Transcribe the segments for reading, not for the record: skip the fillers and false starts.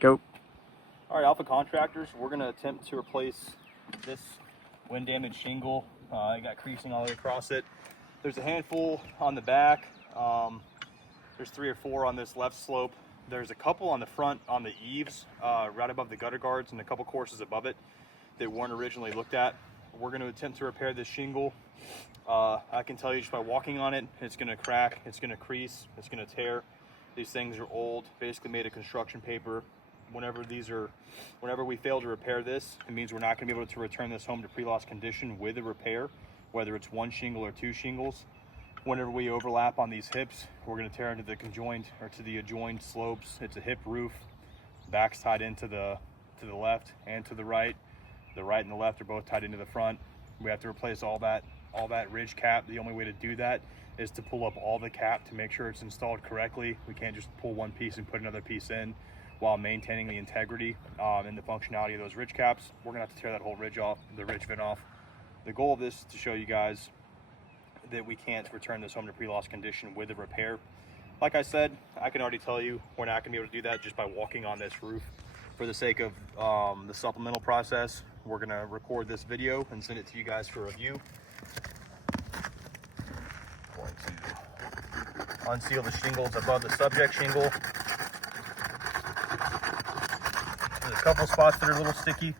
Go. All right, Alpha Contractors, we're going to attempt to replace this wind damaged shingle. It got creasing all the way across it. There's a handful on the back. There's 3 or 4 on this left slope. There's a couple on the front on the eaves, right above the gutter guards, and a couple courses above it that weren't originally looked at. We're going to attempt to repair this shingle. I can tell you just by walking on it, it's going to crack, it's going to crease, it's going to tear. These things are old, basically made of construction paper. Whenever we fail to repair this, it means we're not going to be able to return this home to pre-loss condition with a repair, whether it's 1 shingle or 2 shingles. Whenever we overlap on these hips, we're going to tear into the conjoined or to the adjoined slopes. It's a hip roof. Back's tied into the left and to the right. The right and the left are both tied into the front. We have to replace all that ridge cap. The only way to do that is to pull up all the cap to make sure it's installed correctly. We can't just pull one piece and put another piece in while maintaining the integrity and the functionality of those ridge caps. We're gonna have to tear that whole ridge off, the ridge vent off. The goal of this is to show you guys that we can't return this home to pre-loss condition with a repair. Like I said, I can already tell you we're not gonna be able to do that just by walking on this roof. For the sake of the supplemental process, we're gonna record this video and send it to you guys for review. Going to unseal the shingles above the subject shingle. There's a couple spots that are a little sticky.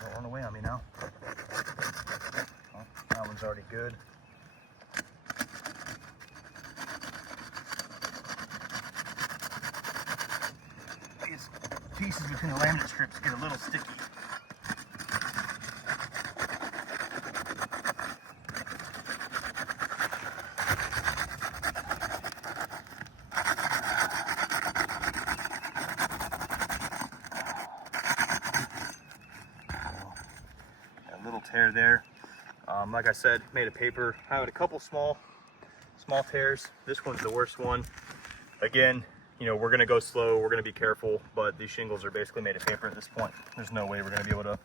Don't run away on me now. Oh, that one's already good. These pieces between the laminate strips get a little sticky. Tear there. Like I said, made of paper. I had a couple small tears. This one's the worst one. Again, you know, we're gonna go slow, we're gonna be careful, but these shingles are basically made of paper at this point. There's no way we're gonna be able to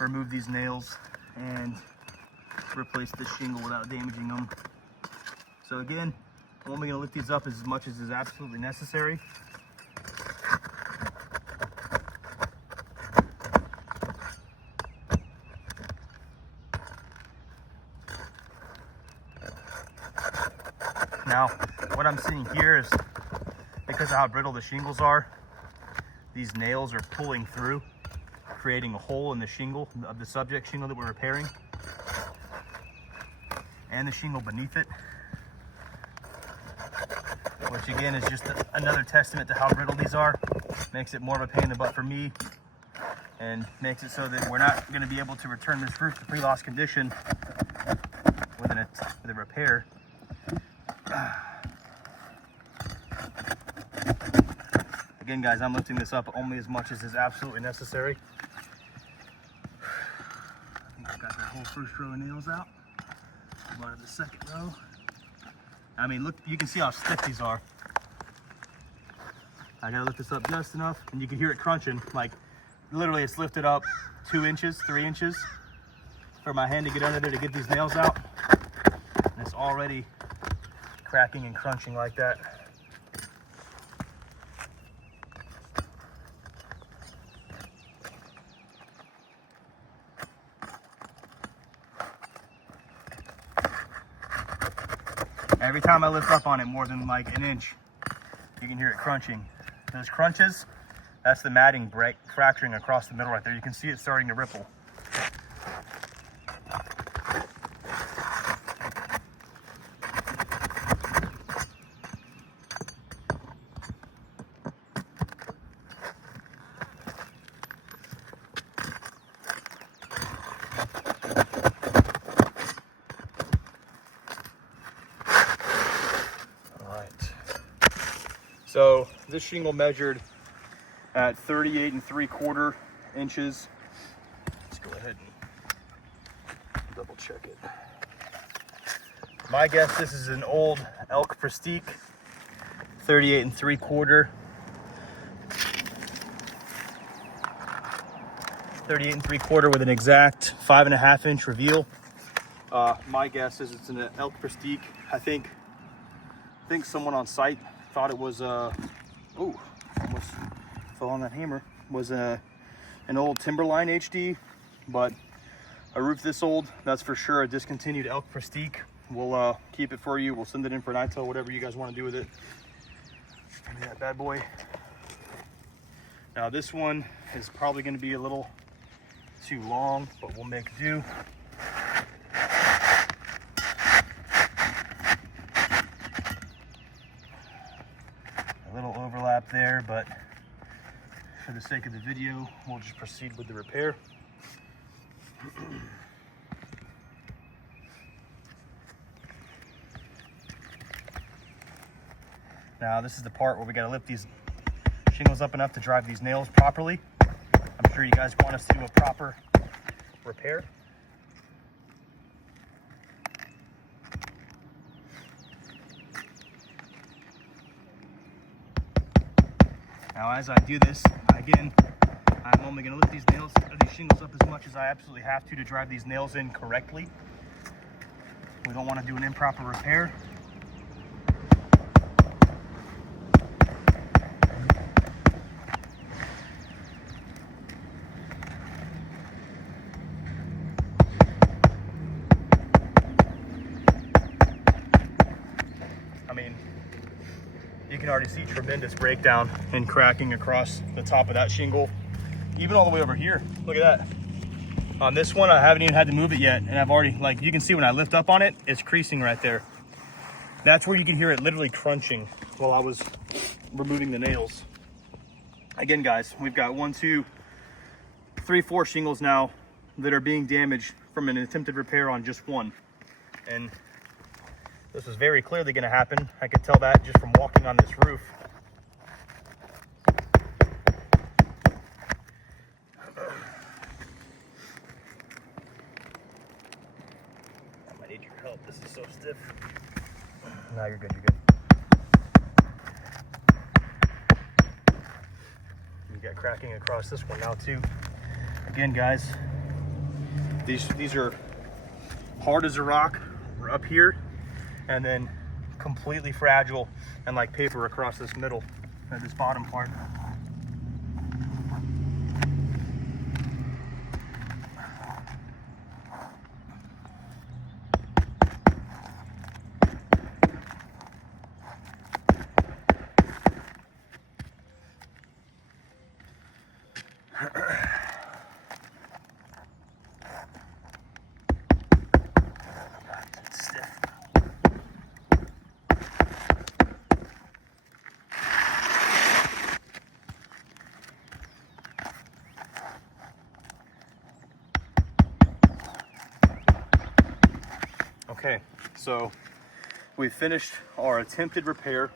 remove these nails and replace this shingle without damaging them. So again, I'm only gonna lift these up as much as is absolutely necessary. Now, what I'm seeing here is, because of how brittle the shingles are, these nails are pulling through, creating a hole in the shingle, of the subject shingle that we're repairing, and the shingle beneath it, which again is just another testament to how brittle these are. Makes it more of a pain in the butt for me, and makes it so that we're not going to be able to return this roof to pre-loss condition with a repair. Again, guys, I'm lifting this up only as much as is absolutely necessary. I think I've got that whole first row of nails out. About the second row. I mean, look, you can see how stiff these are. I gotta lift this up just enough, and you can hear it crunching. Like, literally, it's lifted up 2 inches, 3 inches for my hand to get under there to get these nails out. And it's already cracking and crunching like that. Every time I lift up on it more than like an inch, you can hear it crunching. Those crunches, that's the matting break fracturing across the middle right there. You can see it starting to ripple. So this shingle measured at 38 3/4 inches. Let's go ahead and double check it. My guess, this is an old elk Prestique, 38 3/4. 38 3/4 with an exact 5.5 inch reveal. My guess is it's an elk Prestique. I think someone on site thought it was oh, almost fell on that hammer, was an old Timberline HD, but a roof this old, that's for sure a discontinued elk Prestique. We'll keep it for you. We'll send it in for an ITIL, whatever you guys want to do with it. Give me that bad boy. Now this one is probably going to be a little too long, but we'll make do. A little overlap there, but for the sake of the video, we'll just proceed with the repair. Now this is the part where we got to lift these shingles up enough to drive these nails properly. I'm sure you guys want us to do a proper repair. Now as I do this, again, I'm only going to lift these shingles up as much as I absolutely have to drive these nails in correctly. We don't want to do an improper repair. I mean, you can already see tremendous breakdown and cracking across the top of that shingle, even all the way over here. Look at that. On this one, I haven't even had to move it yet, and I've already, like, you can see when I lift up on it, it's creasing right there. That's where you can hear it literally crunching while I was removing the nails. Again, guys, we've got 1, 2, 3, 4 shingles now that are being damaged from an attempted repair on just one. And this was very clearly going to happen. I could tell that just from walking on this roof. I might need your help. This is so stiff. No, you're good. You're good. You got cracking across this one now too. Again, guys, these are hard as a rock. We're up here. And then completely fragile and like paper across this middle and this bottom part. Okay, so we finished our attempted repair.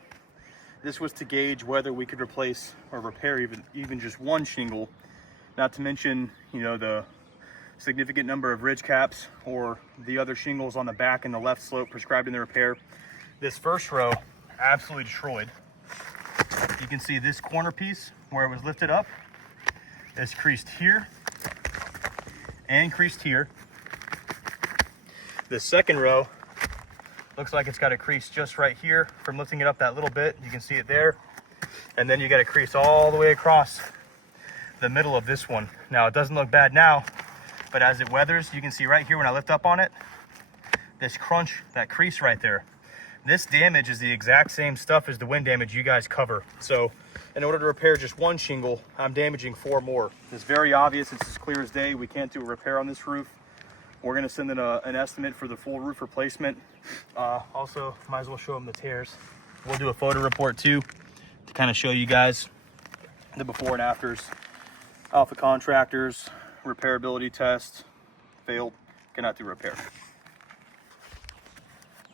This was to gauge whether we could replace or repair even just one shingle, not to mention, you know, the significant number of ridge caps or the other shingles on the back and the left slope prescribed in the repair. This first row, absolutely destroyed. You can see this corner piece where it was lifted up is creased here and creased here. The second row looks like it's got a crease just right here from lifting it up that little bit. You can see it there. And then you got a crease all the way across the middle of this one. Now, it doesn't look bad now, but as it weathers, you can see right here when I lift up on it, this crunch, that crease right there. This damage is the exact same stuff as the wind damage you guys cover. So in order to repair just one shingle, I'm damaging 4 more. It's very obvious, it's as clear as day. We can't do a repair on this roof. We're gonna send in an estimate for the full roof replacement. Also, might as well show them the tears. We'll do a photo report too to kind of show you guys the before and afters. Alpha Contractors, repairability test, failed, cannot do repair.